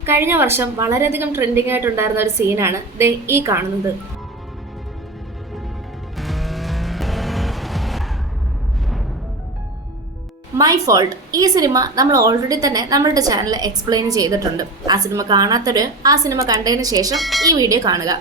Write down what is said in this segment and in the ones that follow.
കഴിഞ്ഞ വർഷം വളരെയധികം ട്രെൻഡിങ് ആയിട്ടുണ്ടായിരുന്ന ഒരു സീനാണ് ദേ ഈ കാണുന്നത്. മൈ ഫോൾട്ട് ഈ സിനിമ നമ്മൾ ഓൾറെഡി തന്നെ നമ്മളുടെ ചാനലിൽ എക്സ്പ്ലെയിൻ ചെയ്തിട്ടുണ്ട്. ആ സിനിമ കാണാത്തൊരു ആ സിനിമ കണ്ടതിന് ശേഷം ഈ വീഡിയോ കാണുക.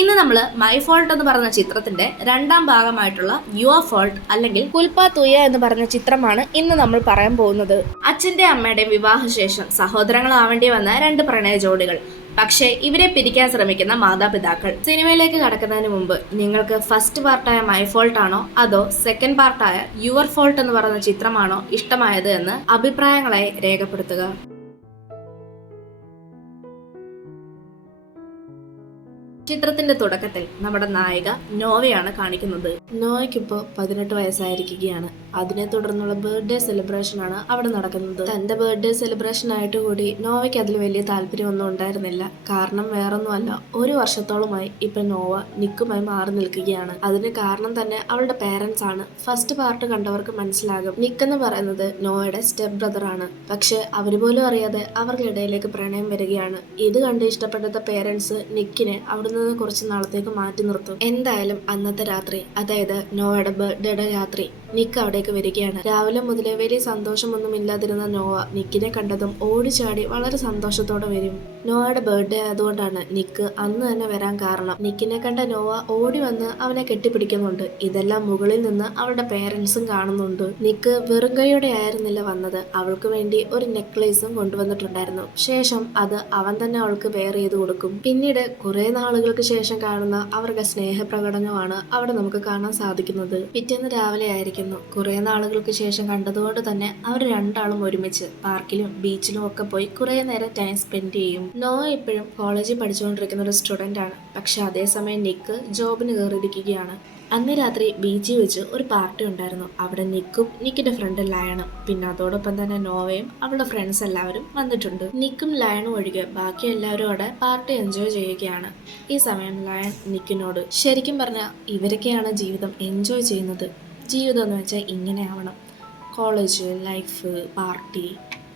ഇന്ന് നമ്മൾ മൈ ഫോൾട്ട് എന്ന് പറഞ്ഞ ചിത്രത്തിന്റെ രണ്ടാം ഭാഗമായിട്ടുള്ള യുവർ ഫോൾട്ട് അല്ലെങ്കിൽ കുൽപാ തുയ എന്ന് പറഞ്ഞ ചിത്രമാണ് ഇന്ന് നമ്മൾ പറയാൻ പോകുന്നത്. അച്ഛന്റെ അമ്മയുടെയും വിവാഹശേഷം സഹോദരങ്ങളാവേണ്ടി വന്ന രണ്ട് പ്രണയ ജോഡികൾ, പക്ഷേ ഇവരെ പിരിക്കാൻ ശ്രമിക്കുന്ന മാതാപിതാക്കൾ. സിനിമയിലേക്ക് കടക്കുന്നതിന് മുമ്പ് നിങ്ങൾക്ക് ഫസ്റ്റ് പാർട്ടായ മൈ ഫോൾട്ട് ആണോ അതോ സെക്കൻഡ് പാർട്ടായ യുവർ ഫോൾട്ട് എന്ന് പറയുന്ന ചിത്രമാണോ ഇഷ്ടമായത് എന്ന് അഭിപ്രായങ്ങളായി രേഖപ്പെടുത്തുക. ചിത്രത്തിന്റെ തുടക്കത്തിൽ നമ്മുടെ നായിക നോവയാണ് കാണിക്കുന്നത്. നോവയ്ക്കിപ്പോ 18 വയസ്സായിരിക്കുകയാണ്. അതിനെ തുടർന്നുള്ള ബർത്ത്ഡേ സെലിബ്രേഷൻ ആണ് അവിടെ നടക്കുന്നത്. തന്റെ ബർത്ത്ഡേ സെലിബ്രേഷൻ ആയിട്ട് കൂടി നോവയ്ക്ക് അതിൽ വലിയ താല്പര്യമൊന്നും ഉണ്ടായിരുന്നില്ല. കാരണം വേറൊന്നുമല്ല, ഒരു വർഷത്തോളമായി ഇപ്പൊ നോവ നിക്കുമായി മാറി നിൽക്കുകയാണ്. അതിന് കാരണം തന്നെ അവളുടെ പേരൻസ് ആണ്. ഫസ്റ്റ് പാർട്ട് കണ്ടവർക്ക് മനസ്സിലാകും, നിക്ക് എന്ന് പറയുന്നത് നോവയുടെ സ്റ്റെപ്പ് ബ്രദർ ആണ്. പക്ഷെ അവര് പോലും അറിയാതെ അവരുടെ ഇടയിലേക്ക് പ്രണയം വരികയാണ്. ഇത് കണ്ട് ഇഷ്ടപ്പെട്ട പേരൻസ് നിക്കിനെ അവിടെ നിന്ന് കുറച്ച് നാളത്തേക്ക് മാറ്റി നിർത്തും. എന്തായാലും അന്നത്തെ രാത്രി, അതായത് നോവയുടെ ബർത്ത്ഡേയുടെ രാത്രി, നിക്ക് അവിടേക്ക് വരികയാണ്. രാവിലെ മുതലേ വലിയ സന്തോഷമൊന്നും ഇല്ലാതിരുന്ന നോവ നിക്കിനെ കണ്ടതും ഓടിച്ചാടി വളരെ സന്തോഷത്തോടെ വരും. നോവയുടെ ബർത്ത്ഡേ ആയതുകൊണ്ടാണ് നിക്ക് അന്ന് തന്നെ വരാൻ കാരണം. നിക്കിനെ കണ്ട നോവ ഓടി വന്ന് അവനെ കെട്ടിപ്പിടിക്കുന്നുണ്ട്. ഇതെല്ലാം മുകളിൽ നിന്ന് അവളുടെ പേരൻസും കാണുന്നുണ്ട്. നിക്ക് വെറും കൈയോടെ ആയിരുന്നില്ല വന്നത്, അവൾക്ക് വേണ്ടി ഒരു നെക്ലേസും കൊണ്ടുവന്നിട്ടുണ്ടായിരുന്നു. ശേഷം അത് അവൻ തന്നെ അവൾക്ക് വെയർ ചെയ്ത് കൊടുക്കും. പിന്നീട് കുറെ നാളുകൾക്ക് ശേഷം കാണുന്ന അവരുടെ സ്നേഹപ്രകടനമാണ് അവിടെ നമുക്ക് കാണാൻ സാധിക്കുന്നത്. പിറ്റേന്ന് രാവിലെ ആയിരിക്കും. കുറെ നാളുകൾക്ക് ശേഷം കണ്ടതുകൊണ്ട് തന്നെ അവർ രണ്ടാളും ഒരുമിച്ച് പാർക്കിലും ബീച്ചിലും ഒക്കെ പോയി കുറെ നേരം ടൈം സ്പെൻഡ് ചെയ്യും. നോവ ഇപ്പോഴും കോളേജിൽ പഠിച്ചുകൊണ്ടിരിക്കുന്ന ഒരു സ്റ്റുഡന്റ് ആണ്. പക്ഷെ അതേസമയം നിക്ക് ജോബിന് കയറിയിരിക്കുകയാണ്. അന്ന് രാത്രി ബീച്ചിൽ വെച്ച് ഒരു പാർട്ടി ഉണ്ടായിരുന്നു. അവിടെ നിക്കും നിക്കിന്റെ ഫ്രണ്ട് ലയണും പിന്നെ അതോടൊപ്പം തന്നെ നോവയും അവളുടെ ഫ്രണ്ട്സ് എല്ലാവരും വന്നിട്ടുണ്ട്. നിക്കും ലയണും ഒഴികെ ബാക്കി എല്ലാവരും അവിടെ പാർട്ടി എൻജോയ് ചെയ്യുകയാണ്. ഈ സമയം ലയൺ നിക്കിനോട്, ശരിക്കും പറഞ്ഞാൽ ഇവരൊക്കെയാണ് ജീവിതം എൻജോയ് ചെയ്യുന്നത്. ജീവിതം എന്ന് വെച്ചാൽ ഇങ്ങനെ ആവണം. കോളേജ് ലൈഫ്, പാർട്ടി,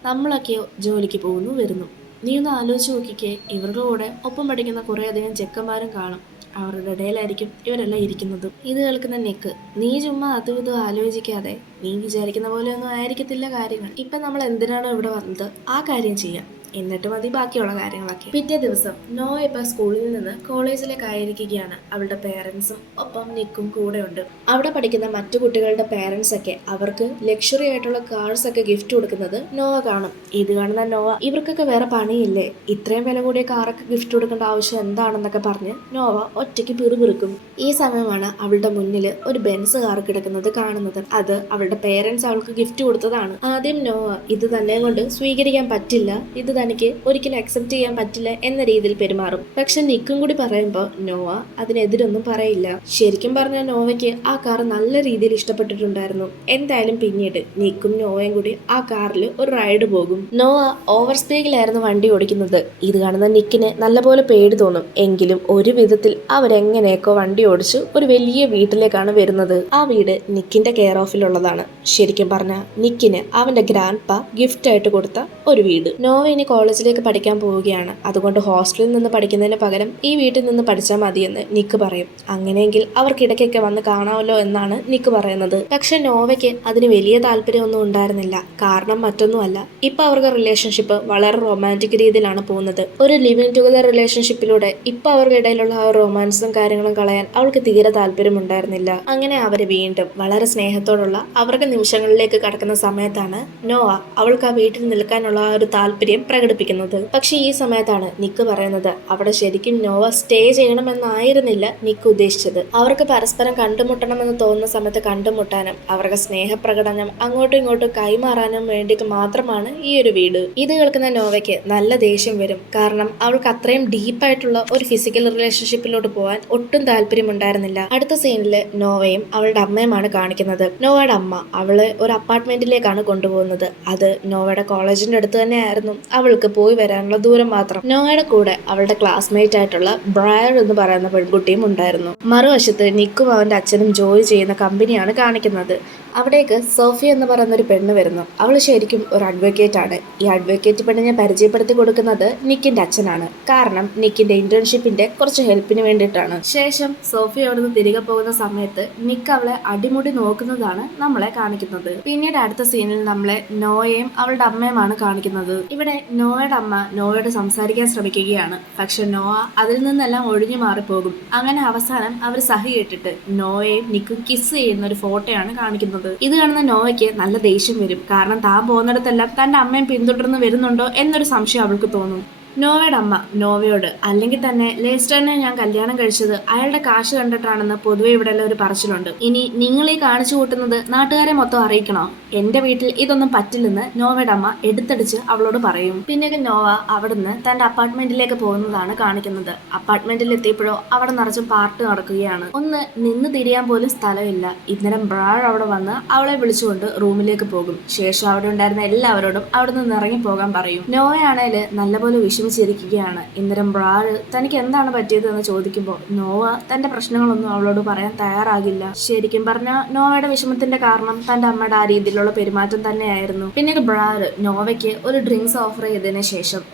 നമ്മളൊക്കെ ജോലിക്ക് പോകുന്നു വരുന്നു. നീ ഒന്ന് ആലോചിച്ച് നോക്കിക്കേ, ഇവരുടെ കൂടെ ഒപ്പം പഠിക്കുന്ന കുറേയധികം ചെക്കന്മാരും കാണും. അവരുടെ ഇടയിലായിരിക്കും ഇവരെല്ലാം ഇരിക്കുന്നത്. ഇത് കേൾക്കുന്ന നിക്ക്, നീ ചുമ്മാ അതും ഇതും ആലോചിക്കാതെ, നീ വിചാരിക്കുന്ന പോലെയൊന്നും ആയിരിക്കത്തില്ല കാര്യങ്ങൾ. ഇപ്പം നമ്മൾ എന്തിനാണോ ഇവിടെ വന്നത് ആ കാര്യം ചെയ്യാം, എന്നിട്ട് മതി ബാക്കിയുള്ള കാര്യങ്ങളൊക്കെ. പിറ്റേ ദിവസം നോവ ഇപ്പൊ സ്കൂളിൽ നിന്ന് കോളേജിലേക്ക് ആയിരിക്കുകയാണ്. അവളുടെ പേരൻസും ഒപ്പം നിക്കും കൂടെ ഉണ്ട്. അവിടെ പഠിക്കുന്ന മറ്റു കുട്ടികളുടെ പേരൻസ് ഒക്കെ അവർക്ക് ലക്ഷറി ആയിട്ടുള്ള കാർസ് ഒക്കെ ഗിഫ്റ്റ് കൊടുക്കുന്നത് നോവ കാണും. ഇത് കാണുന്ന നോവ, ഇവർക്കൊക്കെ വേറെ പണിയില്ലേ, ഇത്രയും വില കൂടിയ കാറൊക്കെ ഗിഫ്റ്റ് കൊടുക്കേണ്ട ആവശ്യം എന്താണെന്നൊക്കെ പറഞ്ഞ് നോവ ഒറ്റയ്ക്ക് പിറുപിറുക്കും. ഈ സമയമാണ് അവളുടെ മുന്നിൽ ഒരു ബെൻസ് കാർ കിടക്കുന്നത് കാണുന്നത്. അത് അവളുടെ പേരൻസ് അവൾക്ക് ഗിഫ്റ്റ് കൊടുത്തതാണ്. ആദ്യം നോവ ഇത് തന്നെ കൊണ്ട് സ്വീകരിക്കാൻ പറ്റില്ല, ഇത് തനിക്ക് ഒരിക്കലും അക്സെപ്റ്റ് ചെയ്യാൻ പറ്റില്ല എന്ന രീതിയിൽ പെരുമാറും. പക്ഷെ നിക്കും കൂടി പറയുമ്പോൾ നോവ അതിനെതിരൊന്നും പറയില്ല. ശരിക്കും പറഞ്ഞാൽ നോവയ്ക്ക് ആ കാർ നല്ല രീതിയിൽ ഇഷ്ടപ്പെട്ടിട്ടുണ്ടായിരുന്നു. എന്തായാലും പിന്നീട് നിക്കും നോവയും കൂടി ആ കാറിൽ ഒരു റൈഡ് പോകും. നോവ ഓവർ സ്പീഡിലായിരുന്നു വണ്ടി ഓടിക്കുന്നത്. ഇത് കാണുന്ന നിക്കിന് നല്ലപോലെ പേടി തോന്നും. എങ്കിലും ഒരു വിധത്തിൽ അവരെങ്ങനെയൊക്കെ വണ്ടി ഓടിച്ച് ഒരു വലിയ വീട്ടിലേക്കാണ് വരുന്നത്. ആ വീട് നിക്കിന്റെ കെയർ ഓഫിലുള്ളതാണ്. ശരിക്കും പറഞ്ഞാൽ നിക്കിന് അവന്റെ ഗ്രാൻഡ് പാ ഗിഫ്റ്റ് ആയിട്ട് കൊടുത്ത ഒരു വീട്. നോവ ഇനി കോളേജിലേക്ക് പഠിക്കാൻ പോവുകയാണ്. അതുകൊണ്ട് ഹോസ്റ്റലിൽ നിന്ന് പഠിക്കുന്നതിന് പകരം ഈ വീട്ടിൽ നിന്ന് പഠിച്ചാൽ മതിയെന്ന് നിക്ക് പറയും. അങ്ങനെയെങ്കിൽ അവർക്ക് ഇടയ്ക്കൊക്കെ വന്ന് കാണാമല്ലോ എന്നാണ് നിക്ക് പറയുന്നത്. പക്ഷെ നോവയ്ക്ക് അതിന് വലിയ താല്പര്യമൊന്നും ഉണ്ടായിരുന്നില്ല. കാരണം മറ്റൊന്നുമല്ല, ഇപ്പൊ അവർക്ക് റിലേഷൻഷിപ്പ് വളരെ റൊമാൻറ്റിക് രീതിയിലാണ് പോകുന്നത്. ഒരു ലിവിങ് ടുഗദർ റിലേഷൻഷിപ്പിലൂടെ ഇപ്പൊ അവരുടെ ഇടയിലുള്ള ആ റൊമാൻസും കാര്യങ്ങളും കളയാൻ അവൾക്ക് തീരെ താല്പര്യമുണ്ടായിരുന്നില്ല. അങ്ങനെ അവര് വീണ്ടും വളരെ സ്നേഹത്തോടുള്ള അവരുടെ നിമിഷങ്ങളിലേക്ക് കടക്കുന്ന സമയത്താണ് നോവ അവൾക്ക് ആ വീട്ടിൽ നിൽക്കാനുള്ള ആ ഒരു താല്പര്യം പ്രകടിപ്പിക്കുന്നത്. പക്ഷെ ഈ സമയത്താണ് നിക്ക് പറയുന്നത് അവിടെ ശരിക്കും നോവ സ്റ്റേ ചെയ്യണമെന്നായിരുന്നില്ല നിക്ക് ഉദ്ദേശിച്ചത്. അവർക്ക് പരസ്പരം കണ്ടുമുട്ടണമെന്ന് തോന്നുന്ന സമയത്ത് കണ്ടുമുട്ടാനും അവരുടെ സ്നേഹപ്രകടനം അങ്ങോട്ടും ഇങ്ങോട്ടും കൈമാറാനും വേണ്ടിയിട്ട് മാത്രമാണ് ഈ ഒരു വീട്. ഇത് കേൾക്കുന്ന നോവയ്ക്ക് നല്ല ദേഷ്യം വരും. കാരണം അവൾക്ക് അത്രയും ഡീപ്പായിട്ടുള്ള ഒരു ഫിസിക്കൽ റിലേഷൻഷിപ്പിലോട്ട് പോകാൻ ഒട്ടും താല്പര്യമുണ്ടായിരുന്നില്ല. അടുത്ത സീനില് നോവയും അവളുടെ അമ്മയുമാണ് കാണിക്കുന്നത്. നോവയുടെ അമ്മ അവളെ ഒരു അപ്പാർട്ട്മെന്റിലേക്കാണ് കൊണ്ടുപോകുന്നത്. അത് നോവയുടെ കോളേജിന്റെ അടുത്ത് തന്നെ ആയിരുന്നു. അവൾക്ക് പോയി വരാനുള്ള ദൂരം മാത്രം. നോവയുടെ കൂടെ അവളുടെ ക്ലാസ്മേറ്റ് ആയിട്ടുള്ള ബ്രയർ എന്ന് പറയുന്ന പെൺകുട്ടിയും ഉണ്ടായിരുന്നു. മറുവശത്ത് നിക്കും അവന്റെ അച്ഛനും ജോലി ചെയ്യുന്ന കമ്പനിയാണ് കാണിക്കുന്നത്. അവിടേക്ക് സോഫിയ എന്ന് പറയുന്ന ഒരു പെണ്ണ് വരുന്നു. അവൾ ശരിക്കും ഒരു അഡ്വക്കേറ്റ് ആണ്. ഈ അഡ്വക്കേറ്റ് പെണ്ണിനെ പരിചയപ്പെടുത്തി കൊടുക്കുന്നത് നിക്കിന്റെ അച്ഛനാണ്. കാരണം നിക്കിന്റെ ഇന്റേൺഷിപ്പിന്റെ കുറച്ച് ഹെൽപ്പിന് വേണ്ടിയിട്ടാണ്. ശേഷം സോഫിയ അവിടുന്ന് തിരികെ പോകുന്ന സമയത്ത് നിക്ക് അവളെ അടിമുടി നോക്കുന്നതാണ് നമ്മളെ കാണിക്കുന്നത്. പിന്നീട് അടുത്ത സീനിൽ നമ്മളെ നോയയും അവളുടെ അമ്മയുമാണ് കാണിക്കുന്നത്. ഇവിടെ നോയയുടെ അമ്മ നോയോട് സംസാരിക്കാൻ ശ്രമിക്കുകയാണ്. പക്ഷെ നോയ അതിൽ നിന്നെല്ലാം ഒഴിഞ്ഞു മാറിപ്പോകും. അങ്ങനെ അവസാനം അവർ സഹി കേട്ടിട്ട് നോയയും നിക്കും കിസ് ചെയ്യുന്ന ഒരു ഫോട്ടോയാണ് കാണിക്കുന്നത്. ഇത് കാണുന്ന നോയയ്ക്ക് നല്ല ദേഷ്യം വരും. കാരണം താൻ പോകുന്നിടത്തെല്ലാം തന്റെ അമ്മയും പിന്തുടർന്ന് വരുന്നുണ്ടോ എന്നൊരു സംശയം അവൾക്ക് തോന്നും. നോവയുടെ അമ്മ നോവയോട് അല്ലെങ്കിൽ തന്നെ ലേസ്റ്ററിനെ ഞാൻ കല്യാണം കഴിച്ചത് അയാളുടെ കാശ് കണ്ടിട്ടാണെന്ന് പൊതുവെ ഇവിടെ ഒരു പറച്ചിലുണ്ട്. ഇനി നിങ്ങൾ ഈ കാണിച്ചു കൂട്ടുന്നത് നാട്ടുകാരെ മൊത്തം അറിയിക്കണോ? എന്റെ വീട്ടിൽ ഇതൊന്നും പറ്റില്ലെന്ന് നോവയുടെ അമ്മ എടുത്തടിച്ച് അവളോട് പറയും. പിന്നെ നോവ അവിടുന്ന് തന്റെ അപ്പാർട്ട്മെന്റിലേക്ക് പോകുന്നതാണ് കാണിക്കുന്നത്. അപ്പാർട്ട്മെന്റിൽ എത്തിയപ്പോഴോ അവിടെ നിറച്ചും പാർട്ടി നടക്കുകയാണ്. ഒന്ന് നിന്ന് തിരിയാൻ പോലും സ്ഥലമില്ല. ഇന്നരം ബ്രാഡ് അവിടെ വന്ന് അവളെ വിളിച്ചുകൊണ്ട് റൂമിലേക്ക് പോകും. ശേഷം അവിടെ ഉണ്ടായിരുന്ന എല്ലാവരോടും അവിടെ നിന്ന് ഇറങ്ങി പോകാൻ പറയും. നോവയാണേല് നല്ലപോലെ വിഷമിച്ചിരിക്കുകയാണ്. ഇന്നരം ബ്രാഡ് തനിക്ക് എന്താണ് പറ്റിയത് എന്ന് ചോദിക്കുമ്പോൾ നോവ തന്റെ പ്രശ്നങ്ങളൊന്നും അവളോട് പറയാൻ തയ്യാറാകില്ല. ശരിക്കും പറഞ്ഞാൽ നോവയുടെ വിഷമത്തിന്റെ കാരണം തന്റെ അമ്മയുടെ ആ രീതിയിലുള്ള പെരുമാറ്റം തന്നെയായിരുന്നു. പിന്നീട് ബ്രാഡ് നോവയ്ക്ക് ഒരു ഡ്രിങ്ക്സ് ഓഫർ ചെയ്തതിനു ശേഷം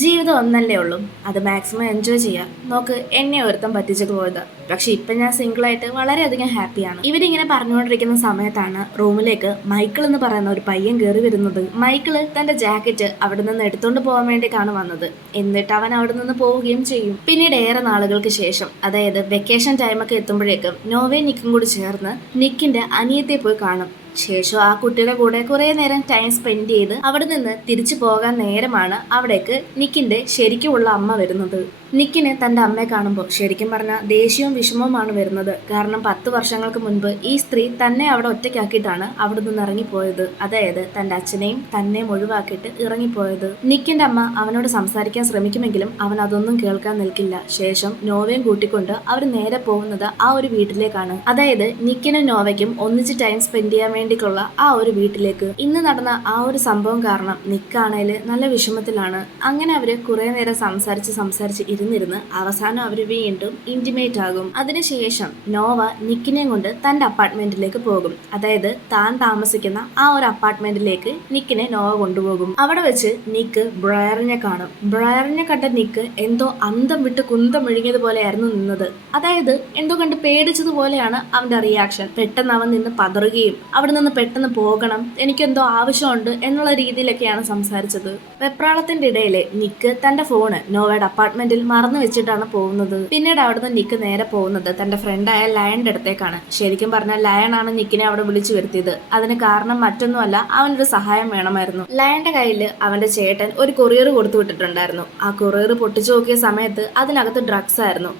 ജീവിതം ഒന്നല്ലേ ഉള്ളൂ, അത് മാക്സിമം എൻജോയ് ചെയ്യാം. നോക്ക്, എന്നെ ഒരുത്തം പറ്റിച്ചൊക്കെ പോയത്. പക്ഷെ ഇപ്പൊ ഞാൻ സിംഗിളായിട്ട് വളരെയധികം ഹാപ്പിയാണ്. ഇവരിങ്ങനെ പറഞ്ഞുകൊണ്ടിരിക്കുന്ന സമയത്താണ് റൂമിലേക്ക് മൈക്കിൾ എന്ന് പറയുന്ന ഒരു പയ്യൻ കയറി വരുന്നത്. മൈക്കിള് തന്റെ ജാക്കറ്റ് അവിടെ നിന്ന് എടുത്തോണ്ട് പോകാൻ വേണ്ടിയിട്ടാണ് വന്നത്. എന്നിട്ട് അവൻ അവിടെ നിന്ന് പോവുകയും ചെയ്യും. പിന്നീട് ഏറെ നാളുകൾക്ക് ശേഷം, അതായത് വെക്കേഷൻ ടൈമൊക്കെ എത്തുമ്പോഴേക്കും നോവയും നിക്കും കൂടി ചേർന്ന് നിക്കിന്റെ അനിയത്തെ പോയി കാണും. ശേഷം ആ കുട്ടിയുടെ കൂടെ കുറെ നേരം ടൈം സ്പെൻഡ് ചെയ്ത് അവിടെ നിന്ന് തിരിച്ചു പോകാൻ നേരമാണ് അവിടേക്ക് നിക്കിന്റെ ശരിക്കുമുള്ള അമ്മ വരുന്നത്. നിക്കിന് തന്റെ അമ്മയെ കാണുമ്പോൾ ശരിക്കും പറഞ്ഞാൽ ദേഷ്യവും വിഷമവുമാണ് വരുന്നത്. കാരണം 10 വർഷങ്ങൾക്ക് മുൻപ് ഈ സ്ത്രീ തന്നെ അവിടെ ഒറ്റയ്ക്കാക്കിയിട്ടാണ് അവിടെ നിന്ന് ഇറങ്ങിപ്പോയത്. അതായത് തന്റെ അച്ഛനെയും തന്നെയും ഒഴിവാക്കിയിട്ട് ഇറങ്ങിപ്പോയത്. നിക്കിന്റെ അമ്മ അവനോട് സംസാരിക്കാൻ ശ്രമിക്കുമെങ്കിലും അവൻ അതൊന്നും കേൾക്കാൻ നിൽക്കില്ല. ശേഷം നോവയും കൂട്ടിക്കൊണ്ട് അവർ നേരെ പോകുന്നത് ആ ഒരു വീട്ടിലേക്കാണ്. അതായത് നിക്കിനും നോവയ്ക്കും ഒന്നിച്ച് ടൈം സ്പെൻഡ് ചെയ്യാൻ വേണ്ടിയിട്ടുള്ള ആ ഒരു വീട്ടിലേക്ക്. ഇന്ന് നടന്ന ആ ഒരു സംഭവം കാരണം നിക്കാണേല് നല്ല വിഷമത്തിലാണ്. അങ്ങനെ അവര് കുറെ നേരം സംസാരിച്ച് ഇരുന്നിരുന്ന് അവസാനം അവര് വീണ്ടും ഇന്റിമേറ്റ് ആകും. അതിനുശേഷം നോവ നിക്കിനെയും കൊണ്ട് തന്റെ അപ്പാർട്ട്മെന്റിലേക്ക് പോകും. അതായത് താൻ താമസിക്കുന്ന ആ ഒരു അപ്പാർട്ട്മെന്റിലേക്ക് നിക്കിനെ നോവ കൊണ്ടുപോകും. അവിടെ വെച്ച് നിക്ക് ബ്രയറിനെ കാണും. ബ്രയറിനെ കണ്ട നിക്ക് എന്തോ അന്തം വിട്ട് കുന്തം വിഴുങ്ങിയതുപോലെയായിരുന്നു നിന്നത്. അതായത് എന്തോ കണ്ട് പേടിച്ചതുപോലെയാണ് അവന്റെ റിയാക്ഷൻ. പെട്ടെന്ന് അവൻ നിന്ന് പതറുകയും അവിടെ നിന്ന് പെട്ടെന്ന് പോകണം, എനിക്കെന്തോ ആവശ്യമുണ്ട് എന്നുള്ള രീതിയിലൊക്കെയാണ് സംസാരിച്ചത്. വെപ്രാളത്തിന്റെ ഇടയില് നിക്ക് തന്റെ ഫോണ് നോവയുടെ അപ്പാർട്ട്മെന്റിൽ മറന്നു വെച്ചിട്ടാണ് പോകുന്നത്. പിന്നീട് അവിടുന്ന് നിക്ക് നേരെ പോകുന്നത് തന്റെ ഫ്രണ്ടായ ലയന്റെ അടുത്തേക്കാണ്. ശരിക്കും പറഞ്ഞാൽ ലയനാണ് നിക്കിനെ അവിടെ വിളിച്ചു വരുത്തിയത്. അതിന് കാരണം മറ്റൊന്നുമല്ല, അവനൊരു സഹായം വേണമായിരുന്നു. ലയന്റെ കയ്യിൽ അവന്റെ ചേട്ടൻ ഒരു കൊറിയർ കൊടുത്തു വിട്ടിട്ടുണ്ടായിരുന്നു. ആ കൊറിയർ പൊട്ടിച്ചു നോക്കിയ സമയത്ത് അതിനകത്ത് ഡ്രഗ്സ് ആയിരുന്നു.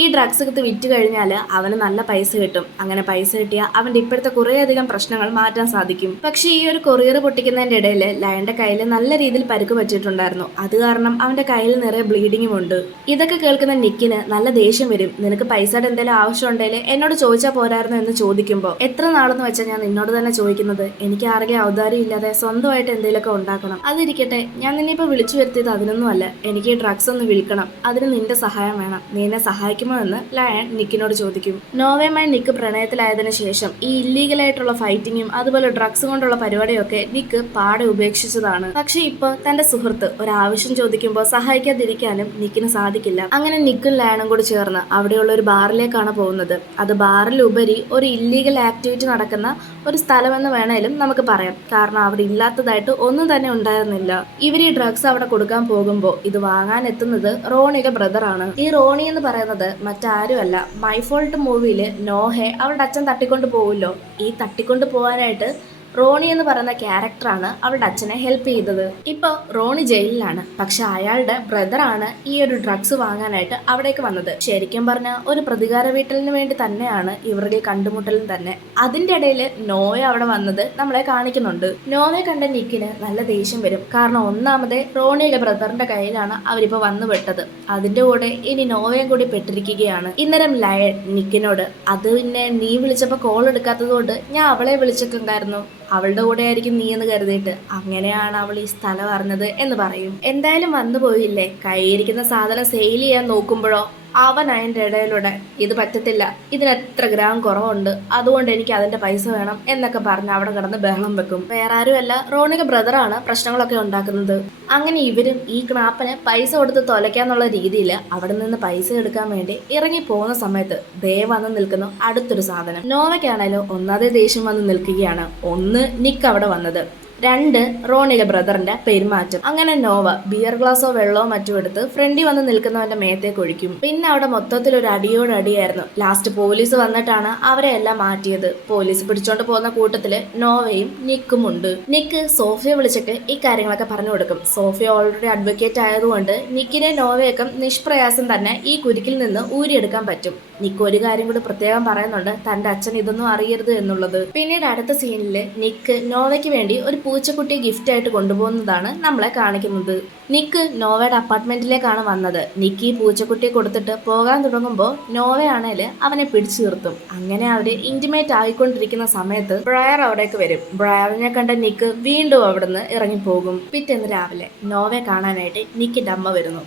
ഈ ഡ്രഗ്സ് ഒക്കെ വിറ്റ് കഴിഞ്ഞാൽ അവന് നല്ല പൈസ കിട്ടും. അങ്ങനെ പൈസ കിട്ടിയാൽ അവന്റെ ഇപ്പോഴത്തെ കുറേയധികം പ്രശ്നങ്ങൾ മാറ്റാൻ സാധിക്കും. പക്ഷെ ഈ ഒരു കൊറിയർ പൊട്ടിക്കുന്നതിന്റെ ഇടയിൽ ലയന്റെ കയ്യിൽ നല്ല രീതിയിൽ പരുക്ക് പറ്റിയിട്ടുണ്ടായിരുന്നു. അത് കാരണം അവന്റെ കയ്യിൽ നിറയെ ബ്ലീഡിങ്ങും ഉണ്ട്. ഇതൊക്കെ കേൾക്കുന്ന നിക്കിന് നല്ല ദേഷ്യം വരും. നിനക്ക് പൈസയുടെ എന്തെങ്കിലും ആവശ്യം ഉണ്ടെങ്കിൽ എന്നോട് ചോദിച്ചാൽ പോരായിരുന്നു എന്ന് ചോദിക്കുമ്പോൾ, എത്ര നാളെന്ന് വെച്ചാൽ ഞാൻ നിന്നോട് തന്നെ ചോദിക്കുന്നത്, എനിക്ക് ആരെങ്കിലും ഔദാര്യം ഇല്ലാതെ സ്വന്തമായിട്ട് എന്തെങ്കിലുമൊക്കെ ഉണ്ടാക്കണം. അതിരിക്കട്ടെ, ഞാൻ നിന്നെ ഇപ്പൊ വിളിച്ചു വരുത്തിയത് അതിനൊന്നും അല്ല. എനിക്ക് ഈ ഡ്രഗ്സ് ഒന്ന് വിൽക്കണം, അതിന് നിന്റെ സഹായം വേണം. നീ എന്നെ സഹായിക്കും എന്ന് ലയൺ നിക്കിനോട് ചോദിക്കും. നോവയുമായി നിക്ക് പ്രണയത്തിലായതിനു ശേഷം ഈ ഇല്ലീഗലായിട്ടുള്ള ഫൈറ്റിങ്ങും അതുപോലെ ഡ്രഗ്സ് കൊണ്ടുള്ള പരിപാടിയൊക്കെ നിക്ക് പാടെ ഉപേക്ഷിച്ചതാണ്. പക്ഷെ ഇപ്പൊ തന്റെ സുഹൃത്ത് ഒരാവശ്യം ചോദിക്കുമ്പോൾ സഹായിക്കാതിരിക്കാനും നിക്കിന് സാധിക്കില്ല. അങ്ങനെ നിക്കും ലയണും കൂടി ചേർന്ന് അവിടെയുള്ള ഒരു ബാറിലേക്കാണ് പോകുന്നത്. അത് ബാറിലുപരി ഒരു ഇല്ലീഗൽ ആക്ടിവിറ്റി നടക്കുന്ന ഒരു സ്ഥലമെന്ന് വേണേലും നമുക്ക് പറയാം. കാരണം അവിടെ ഇല്ലാത്തതായിട്ട് ഒന്നും തന്നെ ഉണ്ടായിരുന്നില്ല. ഇവർ ഈ ഡ്രഗ്സ് അവിടെ കൊടുക്കാൻ പോകുമ്പോൾ ഇത് വാങ്ങാൻ എത്തുന്നത് റോണിയുടെ ബ്രദറാണ്. ഈ റോണി എന്ന് പറയുന്നത് മറ്റാരുമല്ല, മൈ ഫോൾട്ട് മൂവിയില് നോഹെ അവളുടെ അച്ഛൻ തട്ടിക്കൊണ്ട് പോവുമല്ലോ, ഈ തട്ടിക്കൊണ്ട് പോകാനായിട്ട് റോണി എന്ന് പറയുന്ന ക്യാരക്ടറാണ് അവളുടെ അച്ഛനെ ഹെൽപ്പ് ചെയ്തത്. ഇപ്പോൾ റോണി ജയിലിലാണ്. പക്ഷെ അയാളുടെ ബ്രദറാണ് ഈ ഒരു ഡ്രഗ്സ് വാങ്ങാനായിട്ട് അവിടേക്ക് വന്നത്. ശരിക്കും പറഞ്ഞാൽ ഒരു പ്രതികാര വീട്ടലിന് വേണ്ടി തന്നെയാണ് ഇവരുടെ കണ്ടുമുട്ടലും തന്നെ. അതിന്റെ ഇടയിൽ നോയ അവിടെ വന്നത് നമ്മളെ കാണിക്കുന്നുണ്ട്. നോവയെ കണ്ട നിക്കിന് നല്ല ദേഷ്യം വരും. കാരണം ഒന്നാമത് റോണിയുടെ ബ്രദറിന്റെ കയ്യിലാണ് അവരിപ്പോ വന്നു പെട്ടത്. അതിന്റെ കൂടെ ഇനി നോവയും കൂടി പെട്ടിരിക്കുകയാണ്. ഇന്നരം ലയൺ നിക്കിനോട്, അത് പിന്നെ നീ വിളിച്ചപ്പോ കോൾ എടുക്കാത്തത് കൊണ്ട് ഞാൻ അവളെ വിളിച്ചിട്ടുണ്ടായിരുന്നു, അവളുടെ കൂടെ ആയിരിക്കും നീ എന്ന് കരുതിയിട്ട് അങ്ങനെയാണ് അവൾ ഈ സ്ഥലം അറിഞ്ഞത് എന്ന് പറയും. എന്തായാലും വന്നു പോയില്ലേ, കയ്യിരിക്കുന്ന സാധനം സെയിൽ ചെയ്യാൻ നോക്കുമ്പോഴോ അവൻ അതിൻ്റെ ഇടയിലൂടെ ഇത് പറ്റത്തില്ല, ഇതിന് എത്ര ഗ്രാം കുറവുണ്ട്, അതുകൊണ്ട് എനിക്ക് അതിന്റെ പൈസ വേണം എന്നൊക്കെ പറഞ്ഞ് അവിടെ കിടന്ന് ബഹളം വെക്കും. വേറെ ആരുമല്ല, റോണിക ബ്രദറാണ് പ്രശ്നങ്ങളൊക്കെ ഉണ്ടാക്കുന്നത്. അങ്ങനെ ഇവരും ഈ ക്നാപ്പനെ പൈസ കൊടുത്ത് തൊലയ്ക്കാന്നുള്ള രീതിയിൽ അവിടെ നിന്ന് പൈസ എടുക്കാൻ വേണ്ടി ഇറങ്ങി പോകുന്ന സമയത്ത് ദേ വന്ന് നിൽക്കുന്നു അടുത്തൊരു സാധനം. നോവയ്ക്കാണേലോ ഒന്നാതെ ദേഷ്യം വന്ന് നിൽക്കുകയാണ്. ഒന്ന്, നിക്ക് അവിടെ വന്നത്, രണ്ട്, റോണിയുടെ ബ്രദറിന്റെ പെരുമാറ്റം. അങ്ങനെ നോവ ബിയർ ഗ്ലാസോ വെള്ളമോ മറ്റോ എടുത്ത് ഫ്രണ്ടിൽ വന്ന് നിൽക്കുന്നവന്റെ മേത്തേക്ക് ഒഴിക്കും. പിന്നെ അവിടെ മൊത്തത്തിൽ ഒരു അടിയോടടിയായിരുന്നു. ലാസ്റ്റ് പോലീസ് വന്നിട്ടാണ് അവരെ എല്ലാം മാറ്റിയത്. പോലീസ് പിടിച്ചോണ്ട് പോകുന്ന കൂട്ടത്തില് നോവയും നിക്കും ഉണ്ട്. നിക്ക് സോഫിയെ വിളിച്ചിട്ട് ഈ കാര്യങ്ങളൊക്കെ പറഞ്ഞു കൊടുക്കും. സോഫിയ ഓൾറെഡി അഡ്വക്കേറ്റ് ആയതുകൊണ്ട് നിക്കിനെ നോവയൊക്കെ നിഷ്പ്രയാസം തന്നെ ഈ കുരുക്കിൽ നിന്ന് ഊരിയെടുക്കാൻ പറ്റും. നിക്ക് ഒരു കാര്യം കൂടി പ്രത്യേകം പറയുന്നുണ്ട്, തന്റെ അച്ഛൻ ഇതൊന്നും അറിയരുത് എന്നുള്ളത്. പിന്നീട് അടുത്ത സീനില് നിക്ക് നോവയ്ക്ക് വേണ്ടി ഒരു പൂച്ചക്കുട്ടിയെ ഗിഫ്റ്റ് ആയിട്ട് കൊണ്ടുപോകുന്നതാണ് നമ്മളെ കാണിക്കുന്നത്. നിക്ക് നോവയുടെ അപ്പാർട്ട്മെന്റിലേക്കാണ് വന്നത്. നിക്ക് ഈ പൂച്ചക്കുട്ടിയെ കൊടുത്തിട്ട് പോകാൻ തുടങ്ങുമ്പോൾ നോവയാണേല് അവനെ പിടിച്ചു നിർത്തും. അങ്ങനെ അവര് ഇന്റിമേറ്റ് ആയിക്കൊണ്ടിരിക്കുന്ന സമയത്ത് ബ്രയർ അവിടേക്ക് വരും. ബ്രയറിനെ കണ്ട നിക്ക് വീണ്ടും അവിടുന്ന് ഇറങ്ങിപ്പോകും. പിറ്റേന്ന് രാവിലെ നോവയെ കാണാനായിട്ട് നിക്കിന്റെ അമ്മ വരുന്നു.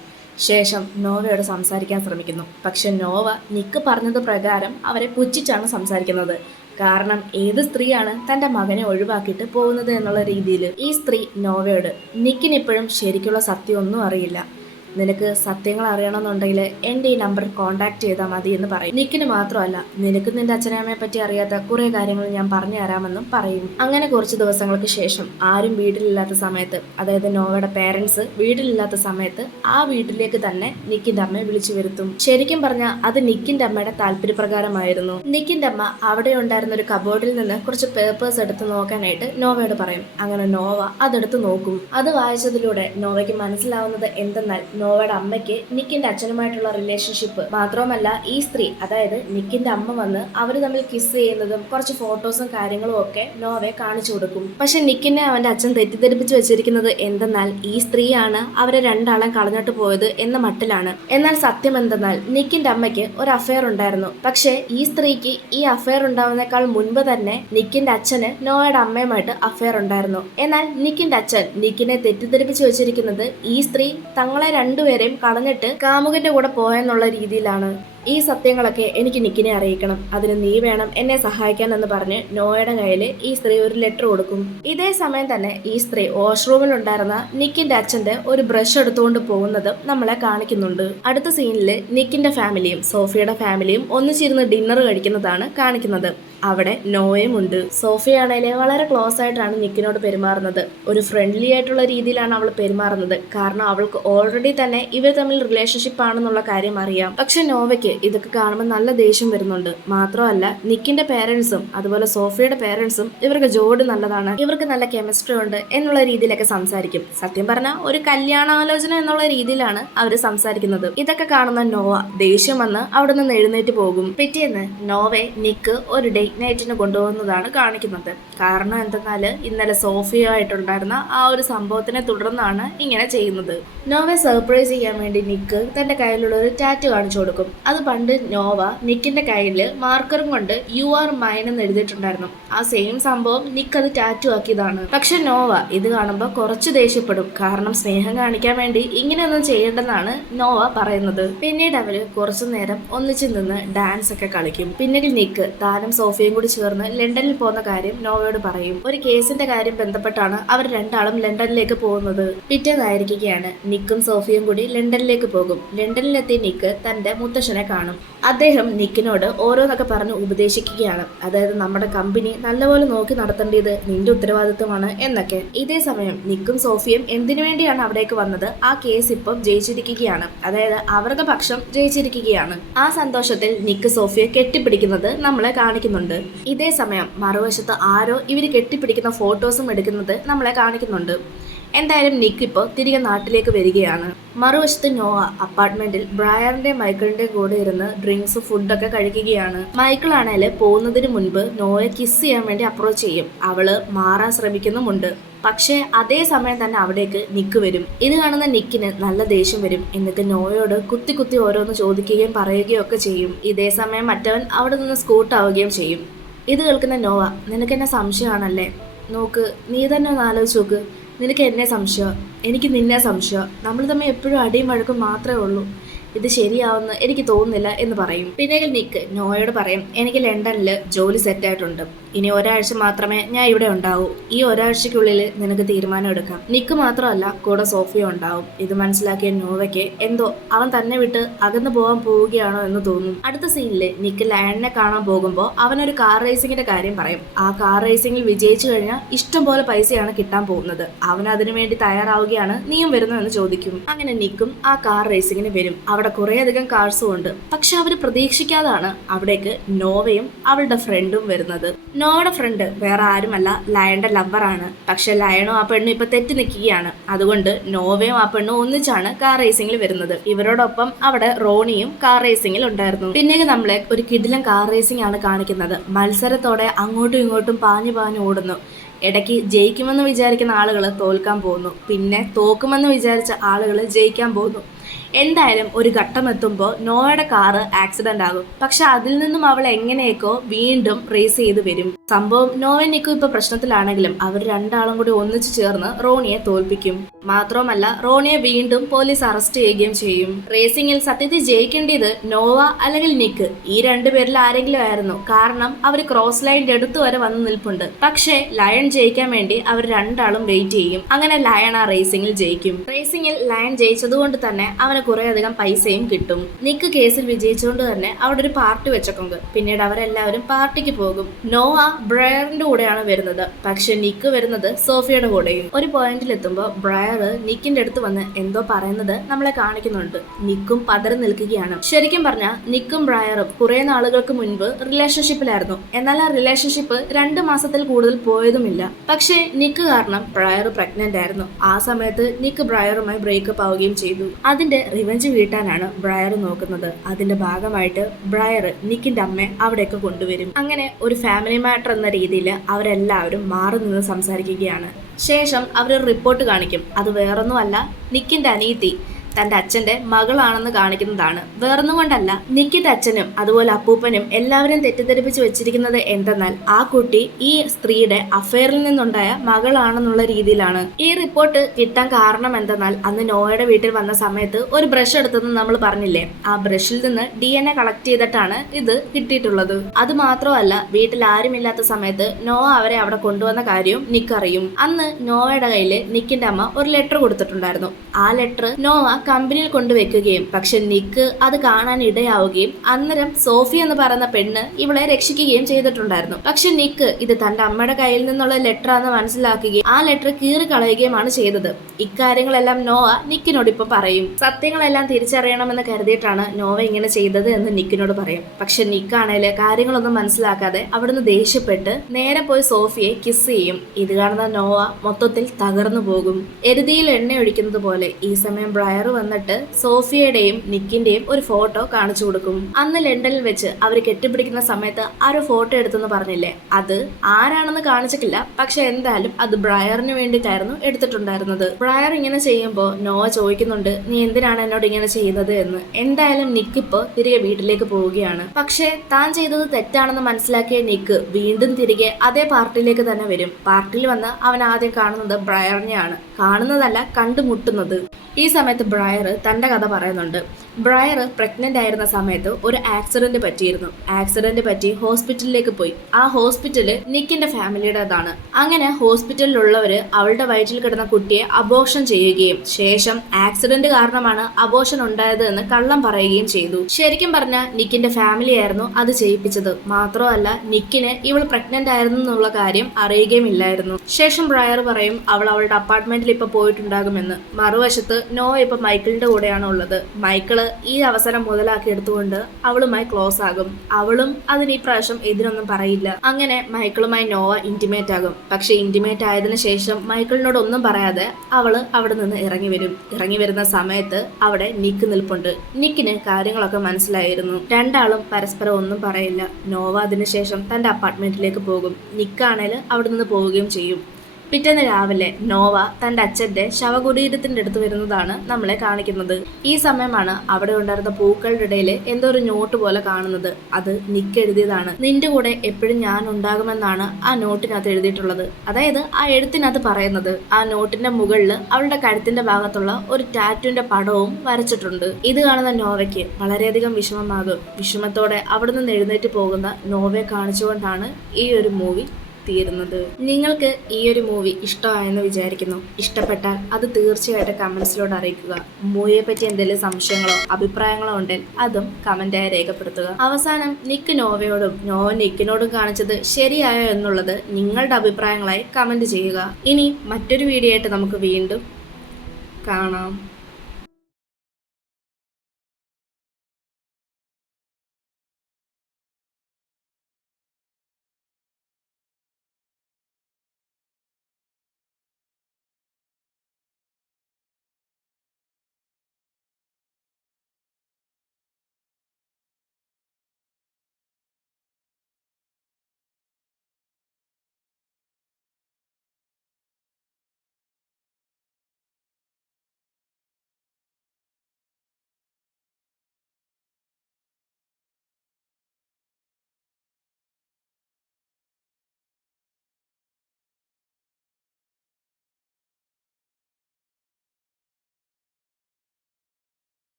ശേഷം നോവയോട് സംസാരിക്കാൻ ശ്രമിക്കുന്നു. പക്ഷെ നോവ നിക്ക് പറഞ്ഞത് പ്രകാരം അവരെ പുച്ഛിച്ചാണ് സംസാരിക്കുന്നത്. കാരണം ഏത് സ്ത്രീയാണ് തൻ്റെ മകനെ ഒഴിവാക്കിയിട്ട് പോകുന്നത് എന്നുള്ള രീതിയിൽ ഈ സ്ത്രീ നോവയോട് നിക്കിനിപ്പോഴും ശരിക്കുള്ള സത്യം ഒന്നും അറിയില്ല, നിനക്ക് സത്യങ്ങൾ അറിയണമെന്നുണ്ടെങ്കിൽ എൻ്റെ ഈ നമ്പറിൽ കോൺടാക്ട് ചെയ്താൽ മതി എന്ന് പറയും. നിക്കിന് മാത്രമല്ല, നിനക്ക് നിന്റെ അച്ഛനമ്മയെ പറ്റി അറിയാത്ത കുറേ കാര്യങ്ങൾ ഞാൻ പറഞ്ഞു തരാമെന്നും പറയും. അങ്ങനെ കുറച്ച് ദിവസങ്ങൾക്ക് ശേഷം ആരും വീട്ടിലില്ലാത്ത സമയത്ത്, അതായത് നോവയുടെ പേരൻസ് വീട്ടിലില്ലാത്ത സമയത്ത് ആ വീട്ടിലേക്ക് തന്നെ നിക്കിന്റെ അമ്മയെ വിളിച്ചു വരുത്തും. ശരിക്കും പറഞ്ഞാൽ അത് നിക്കിന്റെ അമ്മയുടെ താല്പര്യപ്രകാരമായിരുന്നു. നിക്കിന്റെ അമ്മ അവിടെ ഉണ്ടായിരുന്ന ഒരു കബോർഡിൽ നിന്ന് കുറച്ച് പേപ്പേഴ്സ് എടുത്ത് നോക്കാനായിട്ട് നോവയോട് പറയും. അങ്ങനെ നോവ അതെടുത്ത് നോക്കും. അത് വായിച്ചതിലൂടെ നോവയ്ക്ക് മനസ്സിലാവുന്നത് എന്തെന്നാൽ നോവയുടെ അമ്മയ്ക്ക് നിക്കിന്റെ അച്ഛനുമായിട്ടുള്ള റിലേഷൻഷിപ്പ് മാത്രമല്ല, ഈ സ്ത്രീ അതായത് നിക്കിന്റെ അമ്മ വന്ന് അവര് തമ്മിൽ കിസ് ചെയ്യുന്നതും കുറച്ച് ഫോട്ടോസും കാര്യങ്ങളും ഒക്കെ നോവയെ കാണിച്ചു കൊടുക്കും. പക്ഷെ നിക്കിനെ അവന്റെ അച്ഛൻ തെറ്റിദ്ധരിപ്പിച്ച് വെച്ചിരിക്കുന്നത് എന്തെന്നാൽ ഈ സ്ത്രീയാണ് അവരെ രണ്ടാളും കളഞ്ഞിട്ട് പോയത് എന്ന മട്ടിലാണ്. എന്നാൽ സത്യം എന്തെന്നാൽ നിക്കിന്റെ അമ്മയ്ക്ക് ഒരു അഫെയർ ഉണ്ടായിരുന്നു. പക്ഷെ ഈ സ്ത്രീക്ക് ഈ അഫെയർ ഉണ്ടാവുന്നേക്കാൾ മുൻപ് തന്നെ നിക്കിന്റെ അച്ഛന് നോവയുടെ അമ്മയുമായിട്ട് അഫെയർ ഉണ്ടായിരുന്നു. എന്നാൽ നിക്കിന്റെ അച്ഛൻ നിക്കിനെ തെറ്റിദ്ധരിപ്പിച്ച് വെച്ചിരിക്കുന്നത് ഈ സ്ത്രീ തങ്ങളെ രണ്ടുപേരെയും കളഞ്ഞിട്ട് കാമുകന്റെ കൂടെ പോയെന്നുള്ള രീതിയിലാണ്. ഈ സത്യങ്ങളൊക്കെ എനിക്ക് നിക്കിനെ അറിയിക്കണം, അതിന് നീ വേണം എന്നെ സഹായിക്കാൻ എന്ന് പറഞ്ഞ് നോയയുടെ കയ്യിൽ ഈ സ്ത്രീ ഒരു ലെറ്റർ കൊടുക്കും. ഇതേ സമയം തന്നെ ഈ സ്ത്രീ വാഷ്റൂമിൽ ഉണ്ടായിരുന്ന നിക്കിന്റെ അച്ഛന്റെ ഒരു ബ്രഷ് എടുത്തുകൊണ്ട് പോകുന്നത് നമ്മളെ കാണിക്കുന്നുണ്ട്. അടുത്ത സീനില് നിക്കിന്റെ ഫാമിലിയും സോഫിയയുടെ ഫാമിലിയും ഒന്നിച്ചിരുന്ന് ഡിന്നർ കഴിക്കുന്നതാണ് കാണിക്കുന്നത്. അവിടെ നോയയും ഉണ്ട്. സോഫിയാണേലെ വളരെ ക്ലോസ് ആയിട്ടാണ് നിക്കിനോട് പെരുമാറുന്നത്. ഒരു ഫ്രണ്ട്ലി ആയിട്ടുള്ള രീതിയിലാണ് അവൾ പെരുമാറുന്നത്. കാരണം അവൾക്ക് ഓൾറെഡി തന്നെ ഇവർ തമ്മിൽ റിലേഷൻഷിപ്പ് ആണെന്നുള്ള കാര്യം അറിയാം. പക്ഷെ നോവയ്ക്ക് ഇതൊക്കെ കാണുമ്പോൾ നല്ല ദേഷ്യം വരുന്നുണ്ട്. മാത്രമല്ല നിക്കിന്റെ പേരൻസും അതുപോലെ സോഫിയയുടെ പേരൻസും ഇവർക്ക് ജോഡി നല്ലതാണ്, ഇവർക്ക് നല്ല കെമിസ്ട്രി ഉണ്ട് എന്നുള്ള രീതിയിലൊക്കെ സംസാരിക്കും. സത്യം പറഞ്ഞാൽ ഒരു കല്യാണാലോചന എന്നുള്ള രീതിയിലാണ് അവർ സംസാരിക്കുന്നത്. ഇതൊക്കെ കാണുന്ന നോവ ദേഷ്യം വന്ന് അവിടെ നിന്ന് എഴുന്നേറ്റ് പോകും. പിറ്റേന്ന് നോവയെ നിക്ക് ഒരു ഡേറ്റ് നൈറ്റിന് കൊണ്ടുപോകുന്നതാണ് കാണിക്കുന്നത്. കാരണം എന്തെന്നാല് ഇന്നലെ സോഫിയായിട്ടുണ്ടായിരുന്ന ആ ഒരു സംഭവത്തിനെ തുടർന്നാണ് ഇങ്ങനെ ചെയ്യുന്നത്. നോവയെ സർപ്രൈസ് ചെയ്യാൻ വേണ്ടി നിക്ക് തന്റെ കയ്യിലുള്ള ഒരു ടാറ്റു കാണിച്ചു കൊടുക്കും. അത് പണ്ട് നോവ നിക്കിന്റെ കയ്യിൽ മാർക്കറും കൊണ്ട് യു ആർ മൈൻ എന്ന് എഴുതിയിട്ടുണ്ടായിരുന്നു. ആ സെയിം സംഭവം നിക്ക് അത് ടാറ്റു ആക്കിയതാണ്. പക്ഷെ നോവ ഇത് കാണുമ്പോൾ കുറച്ച് ദേഷ്യപ്പെടും. കാരണം സ്നേഹം കാണിക്കാൻ വേണ്ടി ഇങ്ങനെയൊന്നും ചെയ്യേണ്ടെന്നാണ് നോവ പറയുന്നത്. പിന്നീട് അവര് കുറച്ചു നേരം ഒന്നിച്ചു നിന്ന് ഡാൻസ് ഒക്കെ കളിക്കും. പിന്നീട് നിക്ക് താനും സോഫിയയും കൂടി ചേർന്ന് ലണ്ടനിൽ പോകുന്ന കാര്യം നോവയോട് പറയും. ഒരു കേസിന്റെ കാര്യം ബന്ധപ്പെട്ടാണ് അവർ രണ്ടാളും ലണ്ടനിലേക്ക് പോകുന്നത്. പിറ്റേന്നായിരിക്കുകയാണ് നിക്കും സോഫിയും കൂടി ലണ്ടനിലേക്ക് പോകും. ലണ്ടനിലെത്തിയ നിക്ക് തന്റെ മുത്തശ്ശനെ കാണും. അദ്ദേഹം നിക്കിനോട് ഓരോന്നൊക്കെ പറഞ്ഞ് ഉപദേശിക്കുകയാണ്. അതായത് നമ്മുടെ കമ്പനി നല്ലപോലെ നോക്കി നടത്തേണ്ടത് നിന്റെ ഉത്തരവാദിത്വമാണ് എന്നൊക്കെ. ഇതേ സമയം നിക്കും സോഫിയും എന്തിനു വേണ്ടിയാണ് അവിടേക്ക് വന്നത്, ആ കേസ് ഇപ്പം ജയിച്ചിരിക്കുകയാണ്. അതായത് അവരുടെ പക്ഷം ജയിച്ചിരിക്കുകയാണ്. ആ സന്തോഷത്തിൽ നിക്ക് സോഫിയെ കെട്ടിപ്പിടിക്കുന്നത് നമ്മളെ കാണിക്കുന്നുണ്ട്. ഇതേ സമയം മറുവശത്ത് ആരോ ഇവര് കെട്ടിപ്പിടിക്കുന്ന ഫോട്ടോസും എടുക്കുന്നത് നമ്മളെ കാണിക്കുന്നുണ്ട്. എന്തായാലും നിക്ക് ഇപ്പോൾ തിരികെ നാട്ടിലേക്ക് വരികയാണ്. മറുവശത്ത് നോവ അപ്പാർട്ട്മെന്റിൽ ബ്രയറിന്റെ മൈക്കിളിന്റെ കൂടെ ഇരുന്ന് ഡ്രിങ്ക്സ് ഫുഡൊക്കെ കഴിക്കുകയാണ്. മൈക്കിൾ ആണേല് പോകുന്നതിന് മുൻപ് നോയെ കിസ് ചെയ്യാൻ വേണ്ടി അപ്രോച്ച് ചെയ്യും. അവള് മാറാൻ ശ്രമിക്കുന്നുമുണ്ട്. പക്ഷേ അതേ സമയം തന്നെ അവിടേക്ക് നിക്ക് വരും. ഇത് കാണുന്ന നിക്കിന് നല്ല ദേഷ്യം വരും. എന്നിട്ട് നോയോട് കുത്തി കുത്തി ഓരോന്ന് ചോദിക്കുകയും പറയുകയും ഒക്കെ ചെയ്യും. ഇതേ സമയം മറ്റവൻ അവിടെ നിന്ന് സ്കൂട്ടാവുകയും ചെയ്യും. ഇത് കേൾക്കുന്ന നോവ, നിനക്ക് എന്നെ സംശയമാണല്ലേ, നോക്ക് നീ തന്നെ ഒന്ന് ആലോചിച്ച് നോക്ക്, നിനക്ക് എന്നെ സംശയം, എനിക്ക് നിന്നെ സംശയം, നമ്മൾ തമ്മിൽ എപ്പോഴും അടിയും വഴക്കും മാത്രമേ ഉള്ളൂ, ഇത് ശരിയാവുമെന്ന് എനിക്ക് തോന്നുന്നില്ല എന്ന് പറയും. പിന്നീട് നിക്ക് നോയോട് പറയും, എനിക്ക് ലണ്ടനിൽ ജോലി സെറ്റായിട്ടുണ്ട്, ഇനി ഒരാഴ്ച മാത്രമേ ഞാൻ ഇവിടെ ഉണ്ടാവൂ, ഈ ഒരാഴ്ചക്കുള്ളിൽ നിനക്ക് തീരുമാനം എടുക്കാം. നിക്ക് മാത്രമല്ല കൂടെ സോഫിയ ഉണ്ടാവും. ഇത് മനസ്സിലാക്കിയ നോവയ്ക്ക് എന്തോ അവൻ തന്നെ വിട്ട് അകന്നു പോകാൻ പോവുകയാണോ എന്ന് തോന്നും. അടുത്ത സീനില് നിക്ക് ലയണിനെ കാണാൻ പോകുമ്പോൾ അവനൊരു കാർ റേസിംഗിന്റെ കാര്യം പറയും. ആ കാർ റേസിംഗിൽ വിജയിച്ചു കഴിഞ്ഞാൽ ഇഷ്ടം പോലെ പൈസയാണ് കിട്ടാൻ പോകുന്നത്, അവൻ അതിനുവേണ്ടി തയ്യാറാവുകയാണ്, നീയും വരുന്നു എന്ന് ചോദിക്കും. അങ്ങനെ നിക്കും ആ കാർ റേസിംഗിന് വരും. അവിടെ കുറെ അധികം കാർസും ഉണ്ട്. പക്ഷെ അവര് പ്രതീക്ഷിക്കാതാണ് അവിടേക്ക് നോവയും അവളുടെ ഫ്രണ്ടും വരുന്നത്. നോയുടെ ഫ്രണ്ട് വേറെ ആരുമല്ല, ലയന്റെ ലവറാണ്. പക്ഷെ ലയണും ആ പെണ്ണും ഇപ്പൊ തെറ്റി നിൽക്കുകയാണ്. അതുകൊണ്ട് നോവയും ആ പെണ്ണും ഒന്നിച്ചാണ് കാർ റേസിംഗിൽ വരുന്നത്. ഇവരോടൊപ്പം അവിടെ റോണിയും കാർ റേസിംഗിൽ ഉണ്ടായിരുന്നു. പിന്നീട് നമ്മളെ ഒരു കിടിലൻ കാർ റേസിംഗ് ആണ് കാണിക്കുന്നത്. മത്സരത്തോടെ അങ്ങോട്ടും ഇങ്ങോട്ടും പാഞ്ഞു പാഞ്ഞു ഓടുന്നു. ഇടയ്ക്ക് ജയിക്കുമെന്ന് വിചാരിക്കുന്ന ആളുകൾ തോൽക്കാൻ പോകുന്നു, പിന്നെ തോക്കുമെന്ന് വിചാരിച്ച ആളുകൾ ജയിക്കാൻ പോകുന്നു. എന്തായാലും ഒരു ഘട്ടം എത്തുമ്പോൾ നോയുടെ കാറ് ആക്സിഡന്റ് ആകും. പക്ഷെ അതിൽ നിന്നും അവൾ എങ്ങനെയൊക്കെ വീണ്ടും റേസ് ചെയ്ത് വരും. സംഭവം നോവയും നിക്കും ഇപ്പൊ പ്രശ്നത്തിലാണെങ്കിലും അവർ രണ്ടാളും കൂടി ഒന്നിച്ചു ചേർന്ന് റോണിയെ തോൽപ്പിക്കും. മാത്രമല്ല റോണിയെ വീണ്ടും പോലീസ് അറസ്റ്റ് ചെയ്യുകയും ചെയ്യും. റേസിംഗിൽ സത്യത്തിൽ ജയിക്കേണ്ടത് നോവ അല്ലെങ്കിൽ നിക്ക്, ഈ രണ്ടുപേരിൽ ആരെങ്കിലും ആയിരുന്നു. കാരണം അവർ ക്രോസ് ലൈനിന്റെ അടുത്ത് വരെ വന്ന് നിൽപ്പുണ്ട്. പക്ഷേ ലയൺ ജയിക്കാൻ വേണ്ടി അവർ രണ്ടാളും വെയിറ്റ് ചെയ്യും. അങ്ങനെ ലയൺ ആ റേസിംഗിൽ ജയിക്കും. റേസിംഗിൽ ലയൺ ജയിച്ചതുകൊണ്ട് തന്നെ അവന് കുറെ അധികം പൈസയും കിട്ടും. നിക്ക് കേസിൽ വിജയിച്ചുകൊണ്ട് തന്നെ അവിടെ ഒരു പാർട്ടി വെച്ചേക്കുന്നത്. പിന്നീട് അവരെല്ലാവരും പാർട്ടിക്ക് പോകും. നോവ ബ്രയറിന്റെ കൂടെയാണ് വരുന്നത്. പക്ഷെ നിക്ക് വരുന്നത് സോഫിയയുടെ കൂടെയും. ഒരു പോയിന്റിൽ എത്തുമ്പോൾ ബ്രയർ നിക്കിന്റെ അടുത്ത് വന്ന് എന്തോ പറയുന്നത് നമ്മളെ കാണിക്കുന്നുണ്ട്. നിക്കും പതറി നിൽക്കുകയാണ്. ശരിക്കും പറഞ്ഞാൽ നിക്കും ബ്രയറും കുറെ നാളുകൾക്ക് മുൻപ് റിലേഷൻഷിപ്പിലായിരുന്നു. എന്നാൽ ആ റിലേഷൻഷിപ്പ് 2 മാസത്തിൽ കൂടുതൽ പോയതുമില്ല. പക്ഷെ നിക്ക് കാരണം ബ്രയർ പ്രഗ്നന്റ് ആയിരുന്നു. ആ സമയത്ത് നിക്ക് ബ്രയറുമായി ബ്രേക്കപ്പ് ആവുകയും ചെയ്തു. അതിന്റെ റിവെഞ്ച് വീട്ടാനാണ് ബ്രയർ നോക്കുന്നത്. അതിന്റെ ഭാഗമായിട്ട് ബ്രയർ നിക്കിന്റെ അമ്മയെ അവിടേക്ക് കൊണ്ടുവരും. അങ്ങനെ ഒരു ഫാമിലി മാറ്റർ എന്ന രീതിയിൽ അവരെല്ലാവരും മാറി നിന്ന് സംസാരിക്കുകയാണ്. ശേഷം അവരൊരു റിപ്പോർട്ട് കാണിക്കും. അത് വേറൊന്നുമല്ല, നിക്കിന്റെ അനിയത്തി തന്റെ അച്ഛന്റെ മകളാണെന്ന് കാണിക്കുന്നതാണ്. വേറൊന്നും കൊണ്ടല്ല, നിക്കിന്റെ അച്ഛനും അതുപോലെ അപ്പൂപ്പനും എല്ലാവരും തെറ്റിദ്ധരിപ്പിച്ച് വെച്ചിരിക്കുന്നത് എന്തെന്നാൽ ആ കുട്ടി ഈ സ്ത്രീയുടെ അഫെയറിൽ നിന്നുണ്ടായ മകളാണെന്നുള്ള രീതിയിലാണ്. ഈ റിപ്പോർട്ട് കിട്ടാൻ കാരണം എന്തെന്നാൽ അന്ന് നോയുടെ വീട്ടിൽ വന്ന സമയത്ത് ഒരു ബ്രഷ് എടുത്തെന്ന് നമ്മൾ പറഞ്ഞില്ലേ, ആ ബ്രഷിൽ നിന്ന് DNA കളക്ട് ചെയ്തിട്ടാണ് ഇത് കിട്ടിയിട്ടുള്ളത്. അത് മാത്രമല്ല, വീട്ടിൽ ആരുമില്ലാത്ത സമയത്ത് നോവ അവരെ അവിടെ കൊണ്ടുവന്ന കാര്യവും നിക്ക് അറിയും. അന്ന് നോവയുടെ കയ്യിൽ നിക്കിന്റെ അമ്മ ഒരു ലെറ്റർ കൊടുത്തിട്ടുണ്ടായിരുന്നു. ആ ലെറ്റർ നോവ കമ്പനിയിൽ കൊണ്ടുവെക്കുകയും പക്ഷെ നിക്ക് അത് കാണാൻ ഇടയാവുകയും അന്നേരം സോഫി എന്ന് പറയുന്ന പെണ്ണ് ഇവളെ രക്ഷിക്കുകയും ചെയ്തിട്ടുണ്ടായിരുന്നു. പക്ഷെ നിക്ക് ഇത് തന്റെ അമ്മയുടെ കയ്യിൽ നിന്നുള്ള ലെറ്റർ ആണെന്ന് മനസ്സിലാക്കുകയും ആ ലെറ്റർ കീറി കളയുകയുമാണ് ചെയ്തത്. ഇക്കാര്യങ്ങളെല്ലാം നോവ നിക്കിനോട് ഇപ്പൊ പറയും. സത്യങ്ങളെല്ലാം തിരിച്ചറിയണമെന്ന് കരുതിയിട്ടാണ് നോവ ഇങ്ങനെ ചെയ്തത് എന്ന് നിക്കിനോട് പറയും. പക്ഷെ നിക്കാണേല് കാര്യങ്ങളൊന്നും മനസ്സിലാക്കാതെ അവിടുന്ന് ദേഷ്യപ്പെട്ട് നേരെ പോയി സോഫിയെ കിസ് ചെയ്യും. ഇത് കാണുന്ന നോവ മൊത്തത്തിൽ തകർന്നു പോകും. എരുതിയിൽ എണ്ണ ഒഴിക്കുന്നത് പോലെ ഈ സമയം ബ്രയർ വന്നിട്ട് സോഫിയയുടെയും നിക്കിന്റെയും ഒരു ഫോട്ടോ കാണിച്ചു കൊടുക്കും. അന്ന് ലണ്ടനിൽ വെച്ച് അവർ കെട്ടിപ്പിടിക്കുന്ന സമയത്ത് ആ ഒരു ഫോട്ടോ എടുത്തെന്ന് പറഞ്ഞില്ലേ, അത് ആരാണെന്ന് കാണിച്ചിട്ടില്ല. പക്ഷെ എന്തായാലും അത് ബ്രയറിന് വേണ്ടിയിട്ടായിരുന്നു എടുത്തിട്ടുണ്ടായിരുന്നത്. ബ്രയർ ഇങ്ങനെ ചെയ്യുമ്പോൾ നോവ ചോദിക്കുന്നുണ്ട്, നീ എന്തിനാണ് എന്നോട് ഇങ്ങനെ ചെയ്യുന്നത് എന്ന്. എന്തായാലും നിക്ക് ഇപ്പൊ തിരികെ വീട്ടിലേക്ക് പോവുകയാണ്. പക്ഷെ താൻ ചെയ്തത് തെറ്റാണെന്ന് മനസ്സിലാക്കിയ നിക്ക് വീണ്ടും തിരികെ അതേ പാർട്ടിയിലേക്ക് തന്നെ വരും. പാർട്ടിയിൽ വന്ന് അവൻ ആദ്യം കാണുന്നത് ബ്രയറിനെയാണ്. കാണുന്നതല്ല, കണ്ടുമുട്ടുന്നത്. ഈ സമയത്ത് ബ്രയർ തന്റെ കഥ പറയുന്നുണ്ട്. ബ്രയർ പ്രഗ്നന്റ് ആയിരുന്ന സമയത്ത് ഒരു ആക്സിഡന്റ് പറ്റിയിരുന്നു. ആക്സിഡന്റ് പറ്റി ഹോസ്പിറ്റലിലേക്ക് പോയി. ആ ഹോസ്പിറ്റല് നിക്കിന്റെ ഫാമിലിയുടേതാണ്. അങ്ങനെ ഹോസ്പിറ്റലിലുള്ളവര് അവളുടെ വയറ്റിൽ കിടന്ന കുട്ടിയെ അബോർഷൻ ചെയ്യുകയും ശേഷം ആക്സിഡന്റ് കാരണമാണ് അബോർഷൻ ഉണ്ടായത് എന്ന് കള്ളം പറയുകയും ചെയ്തു. ശരിക്കും പറഞ്ഞാൽ നിക്കിന്റെ ഫാമിലി ആയിരുന്നു അത് ചെയ്യിപ്പിച്ചത്. മാത്രമല്ല നിക്കിന് ഇവൾ പ്രഗ്നന്റ് ആയിരുന്നു എന്നുള്ള കാര്യം അറിയുകയുമില്ലായിരുന്നു. ശേഷം ബ്രയർ പറയും അവൾ അവളുടെ അപ്പാർട്ട്മെന്റിൽ ഇപ്പൊ പോയിട്ടുണ്ടാകുമെന്ന്. മറുവശത്ത് നോ ഇപ്പൊ മൈക്കിളിന്റെ കൂടെയാണ് ഉള്ളത്. മൈക്കിള് ഈ അവസരം മുതലാക്കി എടുത്തുകൊണ്ട് അവളുമായി ക്ലോസ് ആകും. അവളും അതിന് ഈ പ്രാവശ്യം എതിരൊന്നും പറയില്ല. അങ്ങനെ മൈക്കിളുമായി നോവ ഇന്റിമേറ്റ് ആകും. പക്ഷെ ഇന്റിമേറ്റ് ആയതിനു ശേഷം മൈക്കിളിനോട് ഒന്നും പറയാതെ അവള് അവിടെ നിന്ന് ഇറങ്ങി വരും. ഇറങ്ങി വരുന്ന സമയത്ത് അവിടെ നിക്ക് നിൽപ്പുണ്ട്. നിക്കിന് കാര്യങ്ങളൊക്കെ മനസ്സിലായിരുന്നു. രണ്ടാളും പരസ്പരം ഒന്നും പറയില്ല. നോവ അതിനുശേഷം തന്റെ അപ്പാർട്ട്മെന്റിലേക്ക് പോകും. നിക്കാണേല് അവിടെ നിന്ന് പോവുകയും ചെയ്യും. പിറ്റേന്ന് രാവിലെ നോവ തന്റെ അച്ഛന്റെ ശവകുടീരത്തിന്റെ അടുത്ത് വരുന്നതാണ് നമ്മളെ കാണിക്കുന്നത്. ഈ സമയമാണ് അവിടെ ഉണ്ടായിരുന്ന പൂക്കളുടെ ഇടയിൽ എന്തോ ഒരു നോട്ട് പോലെ കാണുന്നത്. അത് നിക്ക് എഴുതിയതാണ്. നിന്റെ കൂടെ എപ്പോഴും ഞാൻ ഉണ്ടാകുമെന്നാണ് ആ നോട്ടിനകത്ത് എഴുതിയിട്ടുള്ളത്. അതായത് ആ എഴുത്തിനകത്ത് പറയുന്നത്. ആ നോട്ടിന്റെ മുകളിൽ അവളുടെ കഴുത്തിന്റെ ഭാഗത്തുള്ള ഒരു ടാറ്റുവിന്റെ പടവും വരച്ചിട്ടുണ്ട്. ഇത് കാണുന്ന നോവയ്ക്ക് വളരെയധികം വിഷമമാകും. വിഷമത്തോടെ അവിടെ നിന്ന് എഴുന്നേറ്റ് പോകുന്ന നോവയെ കാണിച്ചുകൊണ്ടാണ് ഈ ഒരു മൂവി തീരുന്നത്. നിങ്ങൾക്ക് ഈ ഒരു മൂവി ഇഷ്ടമായെന്ന് വിചാരിക്കുന്നു. ഇഷ്ടപ്പെട്ടാൽ അത് തീർച്ചയായിട്ടും കമന്റ്സിലൂടെ അറിയിക്കുക. മൂവിയെ പറ്റി എന്തെങ്കിലും സംശയങ്ങളോ അഭിപ്രായങ്ങളോ ഉണ്ടെങ്കിൽ അതും കമന്റായി രേഖപ്പെടുത്തുക. അവസാനം നിക്ക് നോവയോടും നോവ നിക്കിനോടും കാണിച്ചത് ശരിയായോ എന്നുള്ളത് നിങ്ങളുടെ അഭിപ്രായങ്ങളായി കമന്റ് ചെയ്യുക. ഇനി മറ്റൊരു വീഡിയോ ആയിട്ട് നമുക്ക് വീണ്ടും കാണാം.